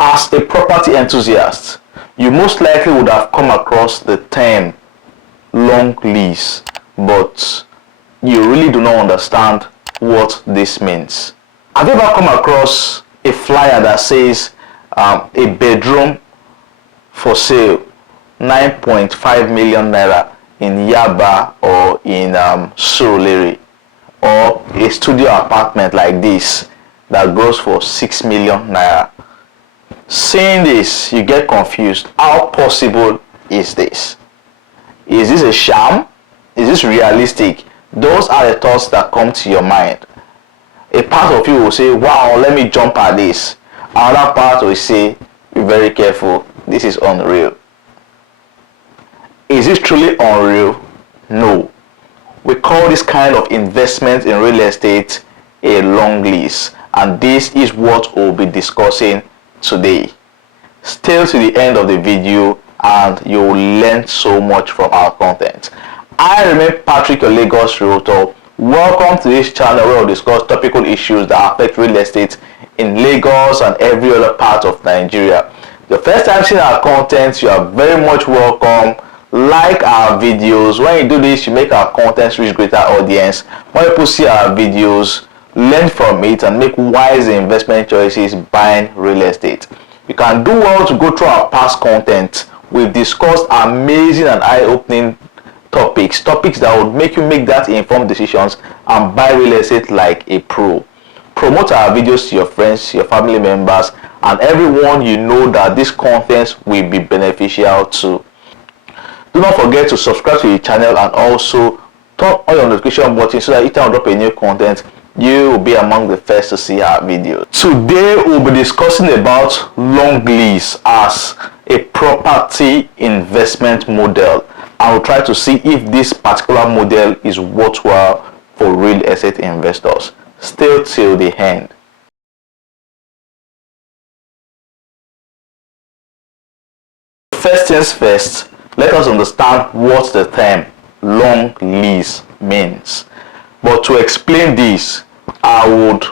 As a property enthusiast, you most likely would have come across the term long lease, but you really do not understand what this means. Have you ever come across a flyer that says a bedroom for sale, 9.5 million naira in Yaba or in Surulere, or a studio apartment like this that goes for 6 million naira? Seeing this, you get confused. How possible is this? Is this a sham? Is this realistic? Those are the thoughts that come to your mind. A part of you will say, wow, let me jump at this. Another part will say, be very careful, this is unreal. Is this truly unreal? No. We call this kind of investment in real estate a long lease, and this is what we'll be discussing today. Stay to the end of the video and you will learn so much from our content. I remain Patrick, your Lagos Realtor. Welcome to this channel where we'll discuss topical issues that affect real estate in Lagos and every other part of Nigeria. The first time seeing our content, you are very much welcome. Like our videos. When you do this, you make our content reach greater audience. When people see our videos, learn from it and make wise investment choices buying real estate. You can do well to go through our past content. We've discussed amazing and eye-opening topics that would make you make that informed decisions and buy real estate like a pro. Promote our videos to your friends, your family members, and everyone you know that this content will be beneficial to. Do not forget to subscribe to the channel and also turn on your notification button so that each time I drop a new content, you will be among the first to see our video. Today we'll be discussing about long lease as a property investment model. I will try to see if this particular model is worthwhile for real estate investors. Stay till the end. First things first, let us understand what the term long lease means. But to explain this, I would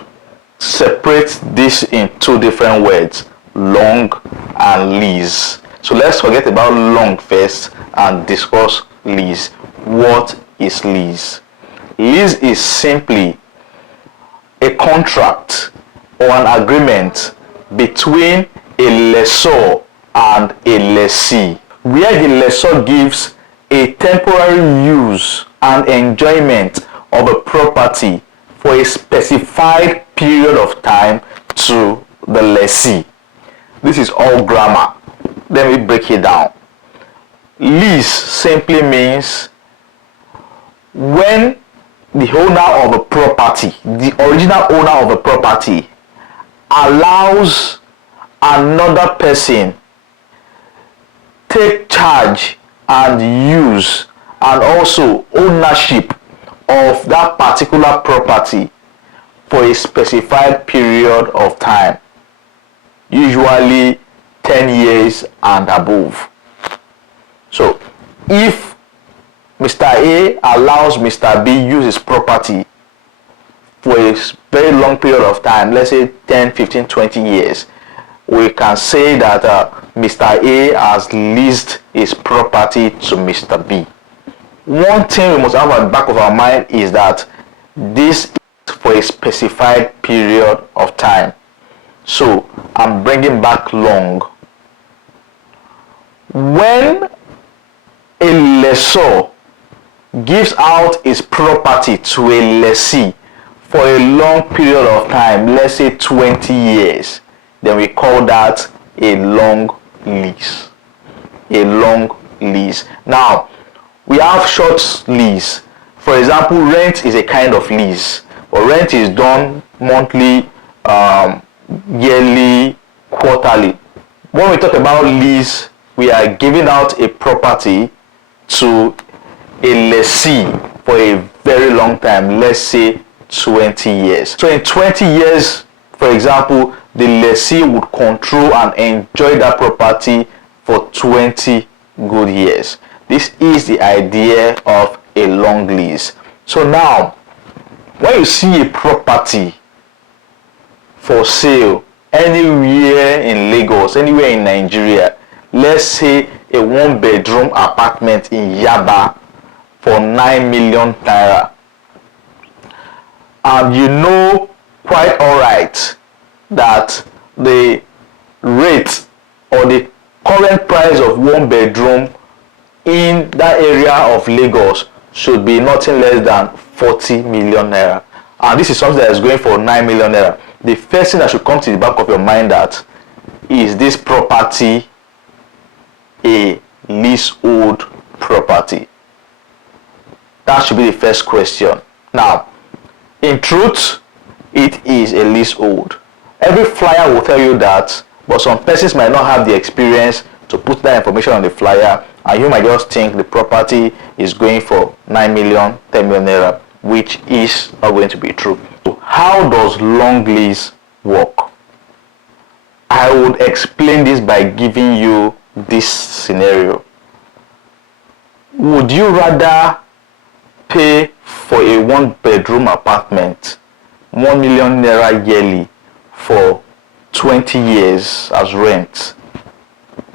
separate this in two different words, long and lease. So let's forget about long first and discuss lease. What is lease? Lease is simply a contract or an agreement between a lessor and a lessee, where the lessor gives a temporary use and enjoyment of a property for a specified period of time to the lessee. This is all grammar. Let me break it down. Lease simply means when the owner of a property, the original owner of a property, allows another person take charge and use and also ownership of that particular property for a specified period of time, usually 10 years and above. So if Mr. A allows Mr. B use his property for a very long period of time, let's say 10, 15, 20 years, we can say that Mr. A has leased his property to Mr. B. One thing we must have at the back of our mind is that this is for a specified period of time. So I'm bringing back long. When a lessor gives out his property to a lessee for a long period of time, let's say 20 years, then we call that a long lease. A long lease. Now, we have short lease. For example, rent is a kind of lease. But rent is done monthly, yearly, quarterly. When we talk about lease, we are giving out a property to a lessee for a very long time, let's say 20 years. So in 20 years, for example, the lessee would control and enjoy that property for 20 good years. This is the idea of a long lease. So now, when you see a property for sale anywhere in Lagos, anywhere in Nigeria, let's say a one-bedroom apartment in Yaba for 9 million naira, and you know quite alright that the rate or the current price of one bedroom in that area of Lagos should be nothing less than 40 million naira, and this is something that is going for 9 million naira. The first thing that should come to the back of your mind, that is this property a leasehold property? That should be the first question. Now, in truth, it is a leasehold. Every flyer will tell you that, but some persons might not have the experience to put that information on the flyer, and you might just think the property is going for 9 million, 10 million naira, which is not going to be true. So how does long lease work? I would explain this by giving you this scenario. Would you rather pay for a one-bedroom apartment 1 million naira yearly for 20 years as rent?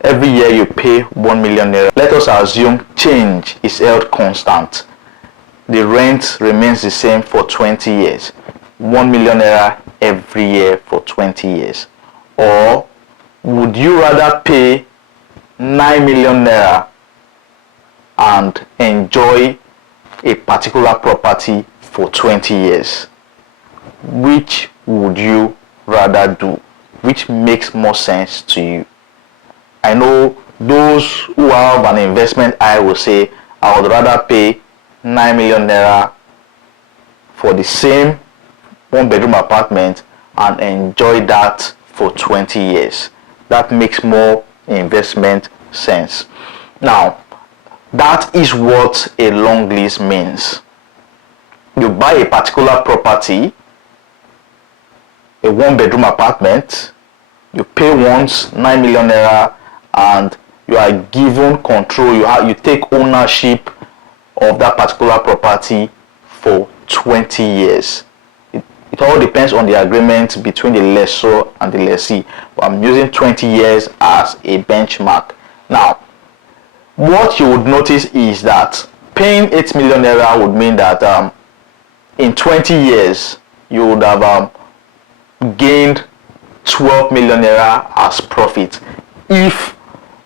Every year you pay 1 million naira. Let us assume change is held constant. The rent remains the same for 20 years. 1 million naira every year for 20 years. Or would you rather pay 9 million naira and enjoy a particular property for 20 years? Which would you rather do? Which makes more sense to you? I know those who have an investment eye will say, I would rather pay 9 million naira for the same one-bedroom apartment and enjoy that for 20 years. That makes more investment sense. Now, that is what a long lease means. You buy a particular property, a one-bedroom apartment, you pay once 9 million naira, and you are given control. You take ownership of that particular property for 20 years. It all depends on the agreement between the lessor and the lessee, but I'm using 20 years as a benchmark. Now, what you would notice is that paying 8 million naira would mean that in 20 years you would have gained 12 million naira as profit if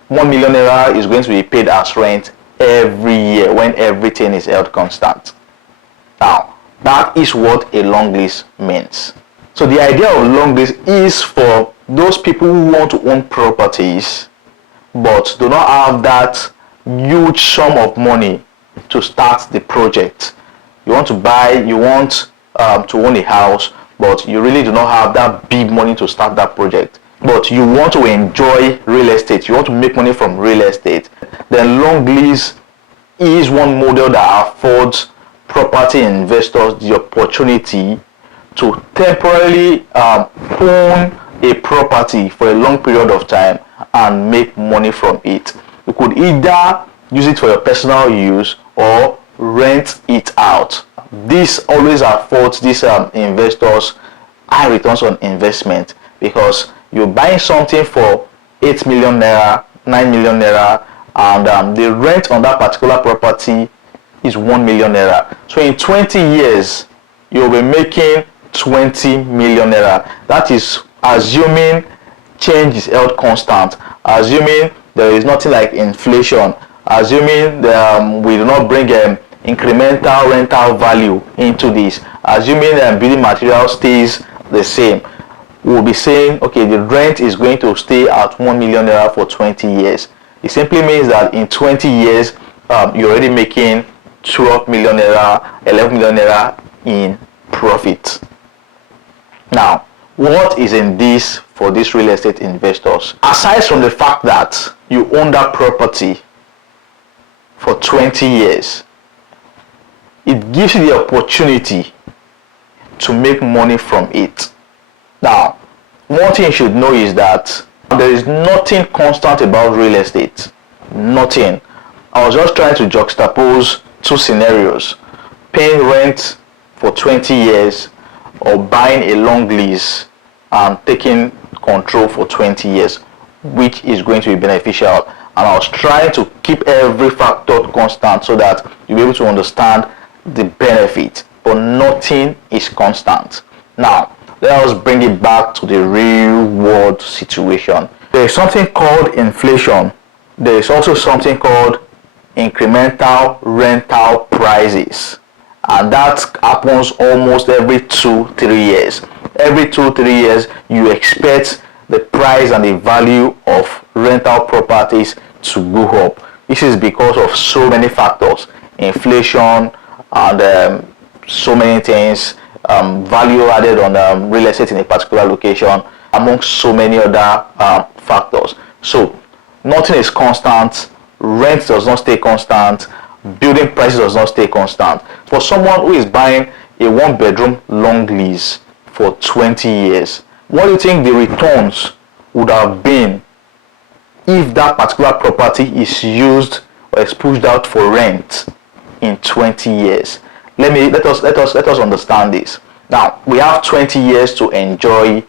1 million naira is going to be paid as rent every year when everything is held constant. Now, that is what a long lease means. So the idea of long lease is for those people who want to own properties but do not have that huge sum of money to start the project. You want to buy, you want to own a house, but you really do not have that big money to start that project. But you want to enjoy real estate, you want to make money from real estate. Then long lease is one model that affords property investors the opportunity to temporarily own a property for a long period of time and make money from it. You could either use it for your personal use or rent it out. This always affords these investors high returns on investment, because you're buying something for 8 million naira, 9 million naira, and the rent on that particular property is 1 million naira. So in 20 years, you'll be making 20 million naira. That is assuming change is held constant, assuming there is nothing like inflation, assuming we do not bring incremental rental value into this, assuming building material stays the same. We'll be saying, okay, the rent is going to stay at 1 million naira for 20 years. It simply means that in 20 years, you're already making 12 million naira, 11 million naira in profit. Now, what is in this for these real estate investors? Aside from the fact that you own that property for 20 years, it gives you the opportunity to make money from it. Now, one thing you should know is that there is nothing constant about real estate. Nothing. I was just trying to juxtapose two scenarios: paying rent for 20 years or buying a long lease and taking control for 20 years, which is going to be beneficial. And I was trying to keep every factor constant so that you'll be able to understand the benefit, but nothing is constant. Now, let us bring it back to the real world situation. There is something called inflation. There is also something called incremental rental prices, and that happens almost every 2-3 years. Every 2-3 years, you expect the price and the value of rental properties to go up. This is because of so many factors: inflation and so many things, value added on real estate in a particular location, among so many other factors. So nothing is constant. Rent does not stay constant. Building prices does not stay constant. For someone who is buying a 1-bedroom long lease for 20 years, what do you think the returns would have been if that particular property is used or is pushed out for rent in 20 years? Let us understand this. Now, we have 20 years to enjoy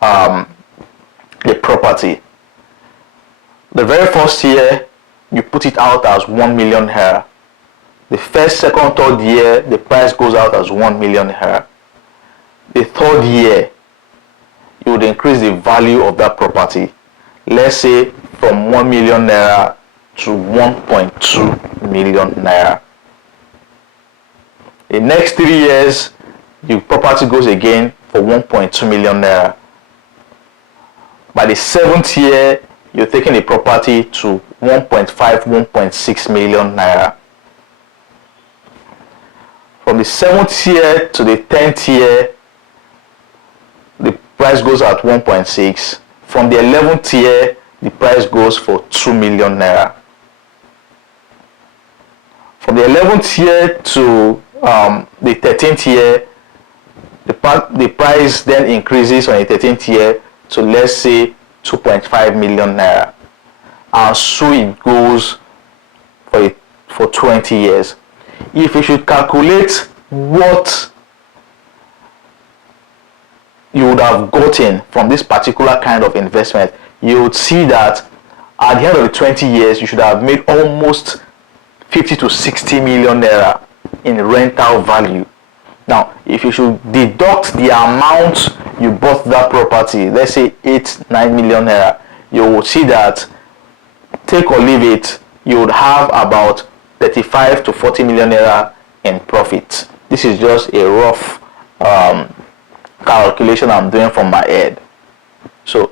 the property. The very first year, you put it out as 1 million naira. The first, second, third year, the price goes out as 1 million naira. The third year, you would increase the value of that property. Let's say from 1 million naira to 1.2 million naira. The next 3 years, the property goes again for 1.2 million naira. By the 7th year, you're taking the property to 1.5, 1.6 million naira. From the 7th year to the 10th year, the price goes at 1.6. From the 11th year, the price goes for 2 million naira. From the 11th year to the 13th year, the price then increases on the 13th year to, let's say, 2.5 million naira, and so it goes for 20 years. If you should calculate what you would have gotten from this particular kind of investment, you would see that at the end of the 20 years, you should have made almost 50 to 60 million naira in rental value. Now, if you should deduct the amount you bought that property, let's say 8-9 million naira, you will see that, take or leave it, you would have about 35 to 40 million naira in profit. This is just a rough calculation I'm doing from my head. So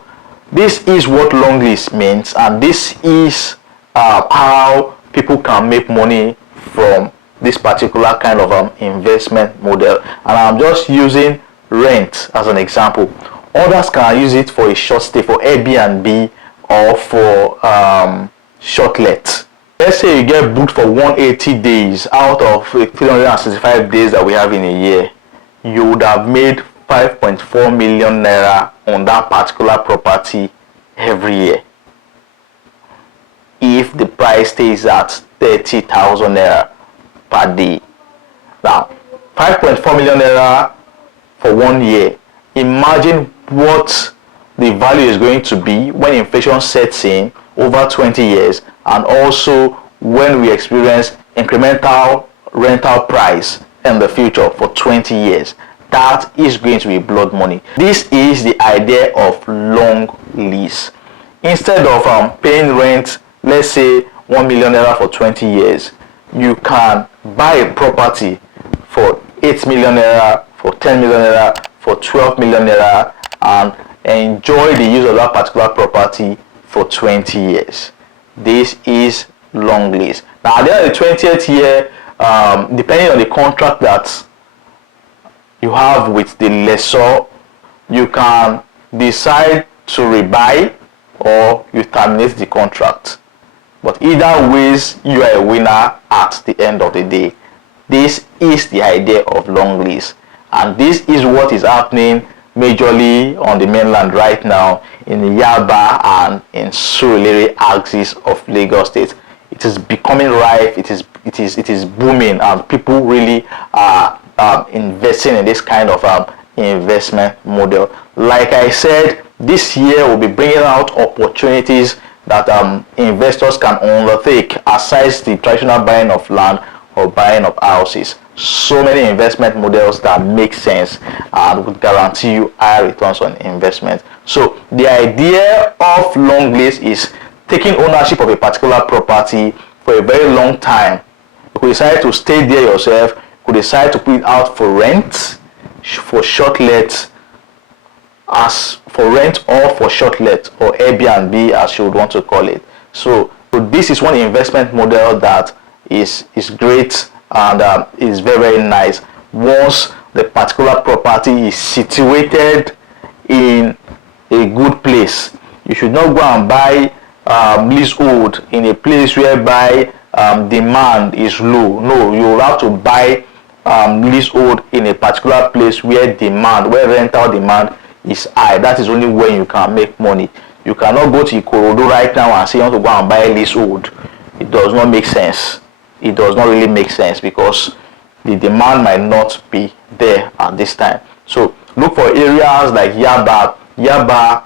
this is what long lease means, and this is how people can make money from this particular kind of investment model. And I'm just using rent as an example. Others can use it for a short stay, for Airbnb, or for short let. Let's say you get booked for 180 days out of 365 days that we have in a year. You would have made 5.4 million naira on that particular property every year, if the price stays at 30,000 naira per day. Now, 5.4 million naira for 1 year. Imagine what the value is going to be when inflation sets in over 20 years, and also when we experience incremental rental price in the future for 20 years. That is going to be blood money. This is the idea of long lease. Instead of paying rent, let's say 1 million naira for 20 years, you can buy a property for 8 million naira, for 10 million naira, for 12 million naira, and enjoy the use of that particular property for 20 years. This is long lease. Now, at the end of the 20th year, depending on the contract that you have with the lessor, you can decide to rebuy or you terminate the contract. But either ways, you are a winner at the end of the day. This is the idea of long lease, and this is what is happening majorly on the mainland right now, in Yaba and in Surulere axis of Lagos State. It is becoming rife. It is booming, and people really are investing in this kind of investment model. Like I said, This year will be bringing out opportunities that investors can undertake aside the traditional buying of land or buying of houses. So many investment models that make sense and would guarantee you high returns on investment. So the idea of long lease is taking ownership of a particular property for a very long time. You could decide to stay there yourself. You could decide to put it out for rent, for short let, as for rent or for short let, or Airbnb as you would want to call it. So this is one investment model that is great and is very, very nice. Once the particular property is situated in a good place, you should not go and buy leasehold in a place whereby demand is low. No, you will have to buy leasehold in a particular place where rental demand is high. That is only when you can make money. You cannot go to Ikorodu right now and say you want to go and buy leasehold. It does not make sense. It does not really make sense because the demand might not be there at this time. So look for areas like Yaba. Yaba,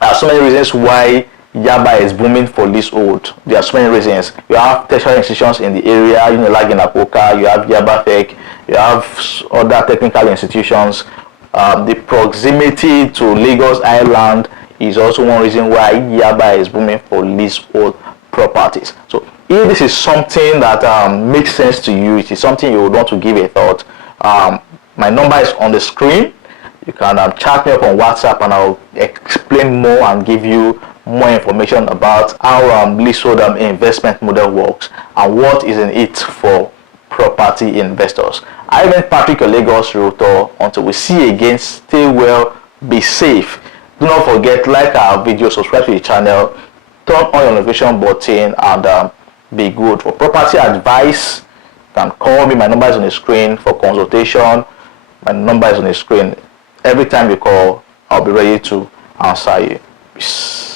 there are so many reasons why Yaba is booming for leasehold. There are so many reasons. You have tertiary institutions in the area, like in Chukwuka, you have Yaba Tech, you have other technical institutions. The proximity to Lagos Island is also one reason why Yaba is booming for leasehold properties. So if this is something that makes sense to you, it is something you would want to give a thought, my number is on the screen. You can chat me up on WhatsApp and I'll explain more and give you more information about how leasehold investment model works and what is in it for property investors. I've been Patrick, your Lagos Realtor. Until we see you again, stay well, be safe. Do not forget, like our video, subscribe to the channel, turn on your notification button, and be good. For property advice, you can call me. My number is on the screen. For consultation, my number is on the screen. Every time you call, I'll be ready to answer you. Peace.